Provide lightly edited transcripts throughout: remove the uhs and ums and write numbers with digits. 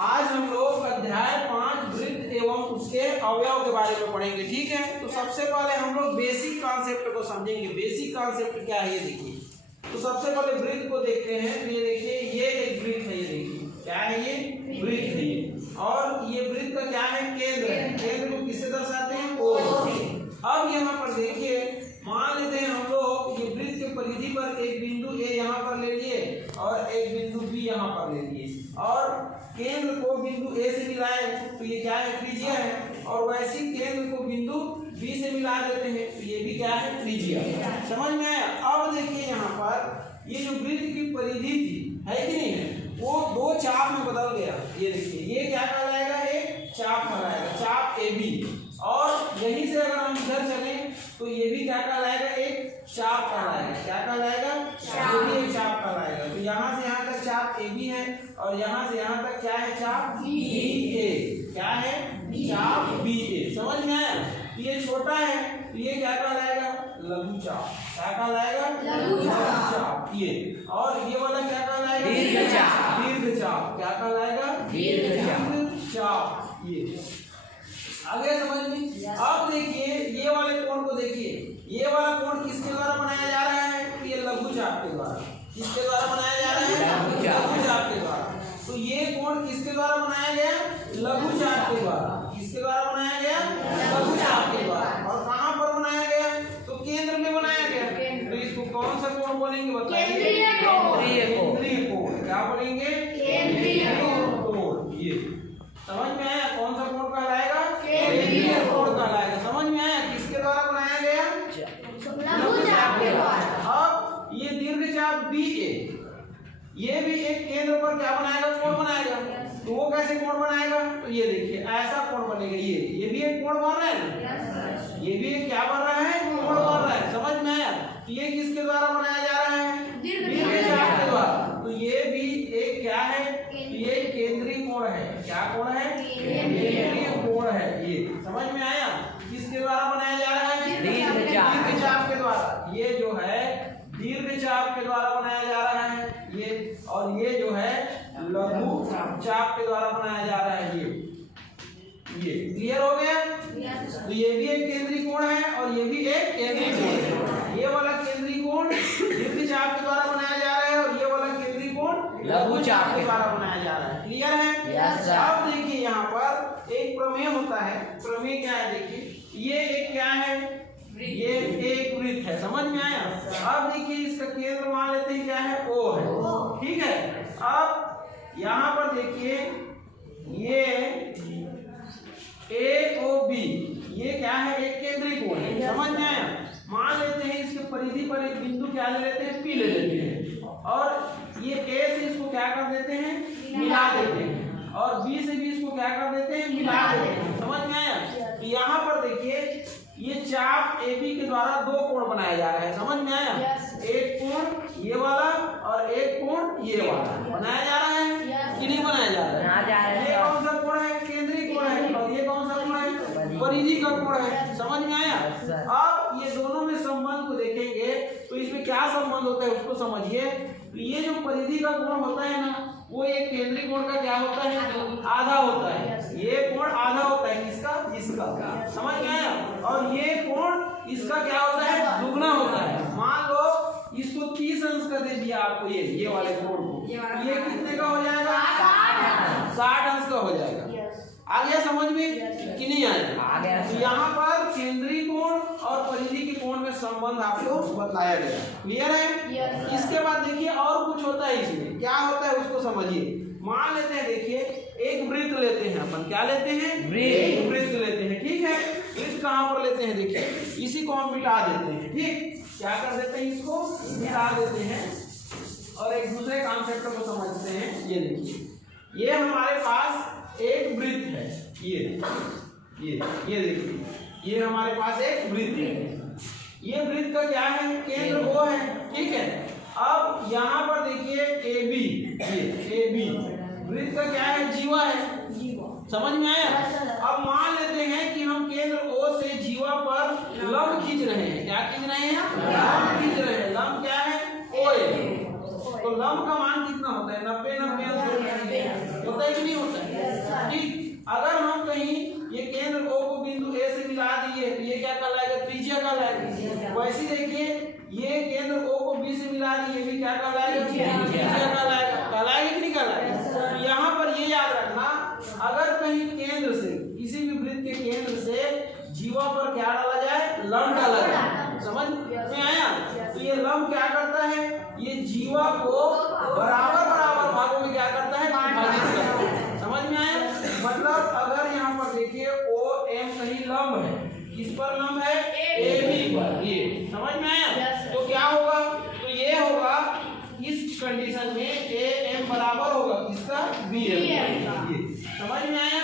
आज हम लोग अध्याय 5 वृत्त एवं उसके अवयव के बारे में पढ़ेंगे। ठीक है, तो सबसे पहले हम लोग बेसिक कॉन्सेप्ट को समझेंगे। बेसिक कॉन्सेप्ट क्या है ये देखिए। तो सबसे पहले वृत्त को देखते हैं। तो ये देखिए, ये एक वृत्त है। ये देखिए क्या है, ये वृत्त है ये। और ये वृत्त का क्या है, केंद्र है। केंद्र को किससे दर्शाते हैं, ओ से। अब यहाँ पर देखिए, मान लेते हैं हम लोग ये वृत्त के परिधि पर एक बिंदु ए यहाँ पर ले लिए और एक बिंदु बी यहाँ पर ले लिए और केंद्र को बिंदु ए से मिलाए, तो ये क्या है, त्रिज्या है। और वैसे ही केंद्र को बिंदु बी से मिला देते हैं, तो ये भी क्या है, त्रिज्या। समझ में आया। अब देखिए यहाँ पर ये जो वृत्त की परिधि थी, है कि नहीं है, वो दो चाप में बदल गया। ये देखिए, ये क्या कहलाएगा, एक चाप कहलाएगा, चाप ए बी। और यहीं से अगर हम इधर चलें तो ये भी क्या कहलाएगा, एक चाप कहलाएगा। क्या कहलाएगा, ये भी एक चाप कहलाएगा। तो यहाँ से यहाँ तक चाप ए बी है और यहाँ से यहाँ तक क्या है, चाप बी ए। क्या है, चाप बी ए। समझ में आया। ये छोटा है तो ये क्या कहलाएगा, लघु चाप। क्या कहलाएगा, लघु चाप ये। और ये वाला क्या कहलाएगा, दीर्घ चाप। दीर्घ चाप क्या कहलाएगा, दीर्घ चाप ये। आगे समझ में। अब देखिए ये वाले कोण को देखिए, ये वाला कोण किसके द्वारा बनाया जा रहा है, तो ये लघु चाप के द्वारा। किसके द्वारा बनाया जा रहा है, लघु चाप के द्वारा। तो ये कोण किसके द्वारा बनाया गया, लघु चाप के द्वारा। किसके द्वारा बनाया गया, लघु चाप के द्वारा। और कहाँ पर बनाया गया, तो केंद्र में बनाया गया। तो इसको कौन सा कोण बोलेंगे, बताइए, केंद्रीय कोण। क्या बोलेंगे, केंद्रीय कोण। ये समझ में आया, कौन सा कोण कहलाएगा, केंद्रीय कोण कहलाएगा। समझ में आया, किसके द्वारा बनाया गया, लघु चाप के द्वारा। अब ये दीर्घ चाप बी ए, ये भी एक केंद्र पर क्या बनाएगा, कोण बनाएगा। तो वो कैसे कोण बनाएगा, तो ये देखिए ऐसा कोण बनेगा। ये भी एक कोण बन रहा है ना, ये भी एक क्या बन रहा है, कोण बन रहा है। समझ में आया। तो ये किसके द्वारा बनाया जा रहा है, दीर्घ चाप के द्वारा। तो ये भी एक क्या है, ये केंद्रीय कोण है। क्या कोण है, केंद्रीय कोण है ये। समझ में आया। किसके द्वारा बनाया जा रहा है, दीर्घ चाप के द्वारा। ये जो है दीर्घ चाप के द्वारा बनाया जा रहा है ये। और ये जो है लघु चाप के द्वारा बनाया जा रहा है ये। क्लियर हो गया। तो ये भी एक केंद्रीय कोण है और ये भी एक केंद्रीय कोण है। ये वाला केंद्रीय कोण दीर्घ चाप के द्वारा बनाया जा रहा है और ये वाला केंद्रीय कोण लघु चाप के द्वारा बनाया जा रहा है। क्लियर है। अब देखिए यहाँ पर एक प्रमेय होता है। प्रमेय क्या है, देखिए ये एक क्या है, ये एक वृत्त है। समझ में आया। अब देखिए इसका केंद्र मान लेते हैं क्या है, ओ है। ठीक है। अब यहाँ पर देखिए ये ए ओ बी, ये क्या है, एक केंद्रीय कोण है। समझ में आया। मान लेते हैं इसके परिधि पर एक बिंदु क्या ले लेते हैं, पी ले लेते हैं और ये ए से इसको क्या कर देते हैं, मिला देते हैं और बी से भी इसको क्या कर देते हैं, मिला देते हैं। समझ में आया। तो यहाँ पर देखिए ये चाप ए बी के द्वारा दो कोण बनाया जा रहा है। समझ में आया। एक कोण ये वाला और एक कोण ये वाला बनाया जा रहा है कि नहीं बनाया जा रहा है। ये कौन सा कोण है, केंद्रीय कोण है। और ये कौन सा कोण है, परिधि का कोण है। समझ में आया। अब ये दोनों में संबंध को देखेंगे तो इसमें क्या संबंध होता है उसको समझिए। तो ये जो परिधि का कोण होता है ना, वो एक केंद्रीय कोण का क्या होता है, आधा होता है। ये कोण आधा होता है, किसका, इसका। समझ में आया। और ये कोण इसका क्या होता है, दुगना होता है। मान लो इसको 30 अंश का दे दिया आपको, ये वाले कोण को, ये कितने का हो जाएगा, 60 अंश का हो जाएगा। आ गया समझ में कि नहीं आया। तो यहाँ पर केंद्रीय कोण और परिधि के कोण में संबंध आपको बताया गया। क्लियर है। इसके बाद देखिए और कुछ होता है इसमें। क्या होता है उसको समझिए। मान लेते हैं, देखिए एक वृत्त लेते हैं अपन। क्या लेते हैं, एक वृत्त लेते हैं। ठीक है। वृत्त कहाँ पर लेते हैं, देखिए इसी को हम मिटा देते हैं। ठीक, क्या कर देते हैं, इसको मिटा देते हैं और एक दूसरे कॉन्सेप्ट को समझते हैं। ये देखिए ये हमारे पास एक वृत्त है। ये देखिए ये हमारे पास एक वृत्त है। ये वृत्त का क्या है, केंद्र वो है। ठीक है। अब यहाँ पर देखिए ए बी, ये ए बी वृत्त का क्या है, जीवा है। समझ में आया। अब मान लेते हैं कि हम केंद्र ओ से जीवा पर लंब खींच रहे हैं। क्या खींच रहे हैं, लंब खींच रहे हैं। लंब क्या है, ओ ए। तो लंब का मान कितना होता है, 90 90 होता है कि नहीं होता है। किसका, BM का। समझ में आया?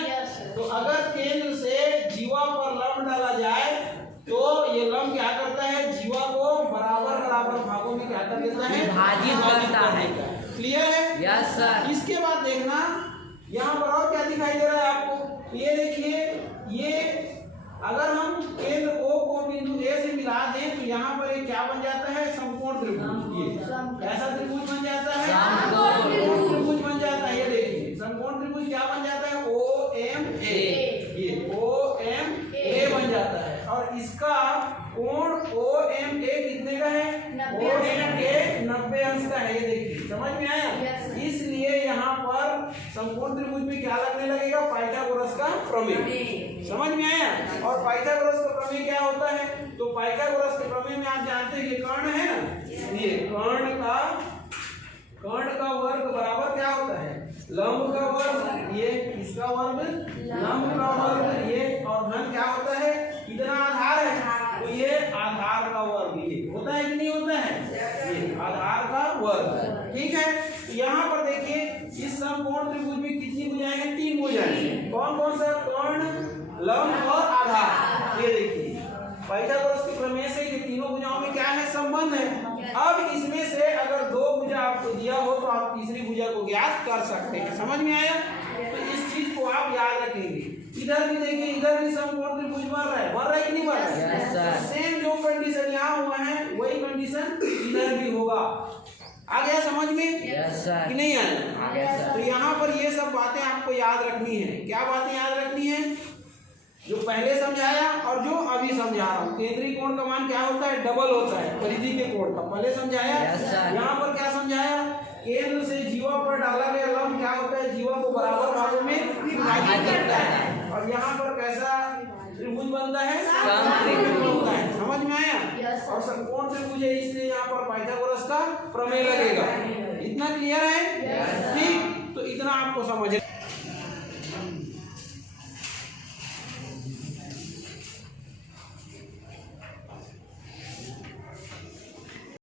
तो अगर केंद्र से जीवा पर लंब डाला जाए तो ये लंब क्या करता है, जीवा को बराबर बराबर भागों में क्या कर देता है, विभाजित करता है। क्लियर है? Yes sir. इसके बाद देखना यहाँ पर और क्या दिखाई दे रहा है आपको, ये देखिए, ये अगर हम केंद्र O को बिंदु A से मिला दें तो यहाँ पर ये क्या बन जाता है, समकोण त्रिभुज। ये कैसा त्रिभुज बन जाता है, समकोण त्रिभुज बन जाता है। ये देखिए समकोण त्रिभुज क्या बन जाता है, OMA, ये OMA बन जाता है। और इसका कोण OMA कितने का है, OMA 90 अंश का है। ये देखिए, समझ में आया? इसलिए यहाँ पर समकोण त्रिभुज में क्या लगने लगेगा, पाइथागोरस का प्रमेय। समझ में आया? और पाइथागोरस का प्रमेय क्या होता है, तो पाइथागोरस के प्रमेय में आप जानते हैं ये कर्ण है ना, ये कर्ण का वर्ग बराबर क्या होता है, लंब का वर्ग, ये इसका वर्ग लंब का वर्ग, ये और घन क्या होता है, कितना आधार है, तो ये आधार का वर्ग, ये होता है कि नहीं होता है, ये आधार का वर्ग। ठीक है, तो यहाँ पर देखिए इस समकोण त्रिभुज में कितनी भुजाएं हैं, 3 भुजाएं हैं। कौन कौन सा, कर्ण, लंब और आधार। ये देखिए पाइथागोरस के प्रमेय से ये तीनों भुजाओं में क्या है, संबंध है। अब इसमें से अगर 2 भुजा आपको दिया हो तो आप तीसरी भुजा को ज्ञात कर सकते हैं। समझ में आया? तो इस चीज को आप याद रखेंगे। इधर भी देखिए, इधर भी समकोण त्रिभुज बन रहा है कि नहीं बन रहा है? सेम जो कंडीशन यहाँ हुआ है वही कंडीशन इधर भी होगा। आ गया समझ में कि नहीं आया? तो यहाँ पर ये सब बातें आपको याद रखनी है। क्या बातें याद रखनी है, जो पहले समझाया और जो अभी समझा रहा हूँ। केंद्रीय कोण का मान क्या होता है, डबल होता है परिधि के कोण का, पहले समझाया। यहाँ पर क्या समझाया, केंद्र से जीवा पर डाला गया लंब क्या होता है, जीवा को बराबर भागों में विभाजित करता है। और यहाँ पर कैसा त्रिभुज बनता है, समत्रिभुज बनता है। समझ में आया? और समकोण त्रिभुज है, इसलिए यहाँ पर पाइथागोरस का प्रमेय लगेगा। इतना क्लियर है? ठीक, तो इतना आपको समझ